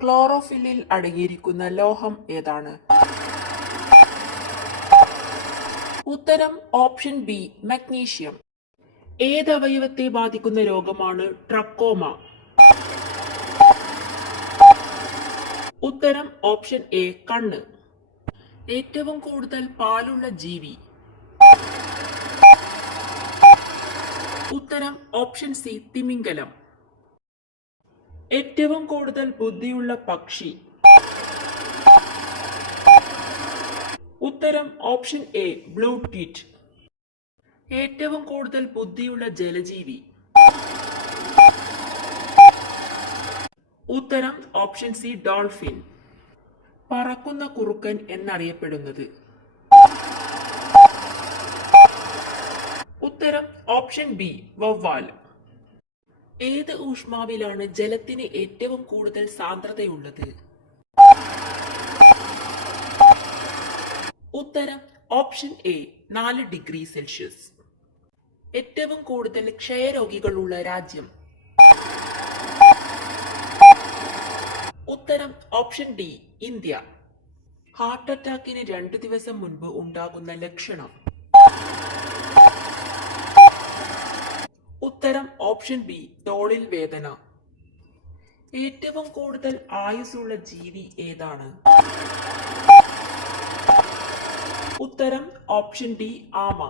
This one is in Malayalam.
ക്ലോറോഫില്ലിൽ അടങ്ങിയിരിക്കുന്ന ലോഹം ഏതാണ്? ഉത്തരം ഓപ്ഷൻ ബി മഗ്നീഷ്യം. ഏത് അവയവത്തെ ബാധിക്കുന്ന രോഗമാണ് ട്രക്കോമ? ഉത്തരം ഓപ്ഷൻ എ കണ്ണ്. ഏറ്റവും കൂടുതൽ പാലുള്ള ജീവി? ഉത്തരം ഓപ്ഷൻ സി തിമിംഗലം. ഏറ്റവും കൂടുതൽ ബുദ്ധിയുള്ള പക്ഷി? ഉത്തരം ഓപ്ഷൻ എ ബ്ലൂ ടീറ്റ്. ഏറ്റവും കൂടുതൽ ബുദ്ധിയുള്ള ജലജീവി? ഉത്തരം ഓപ്ഷൻ സി ഡോൾഫിൻ. പറക്കുന്ന കുറുക്കൻ എന്നറിയപ്പെടുന്നത്? ഉത്തരം ഓപ്ഷൻ ബി വവ്വാൽ. ഏത് ഊഷ്മാവിലാണ് ജലത്തിന് ഏറ്റവും കൂടുതൽ സാന്ദ്രതയുള്ളത്? ഉത്തരം ഓപ്ഷൻ എ 4 ഡിഗ്രി സെൽഷ്യസ്. ഏറ്റവും കൂടുതൽ ക്ഷയരോഗികളുള്ള രാജ്യം? ഉത്തരം ഓപ്ഷൻ ഡി ഇന്ത്യ. ഹാർട്ട് അറ്റാക്കിന് 2 ദിവസം മുൻപ് ഉണ്ടാകുന്ന ലക്ഷണം? ഉത്തരം ഓപ്ഷൻ ബി തോളിൽ വേദന. ഏറ്റവും കൂടുതൽ ആയുസ്സുള്ള ജീവി ഏതാണ്? ഉത്തരം ഓപ്ഷൻ ഡി ആമ.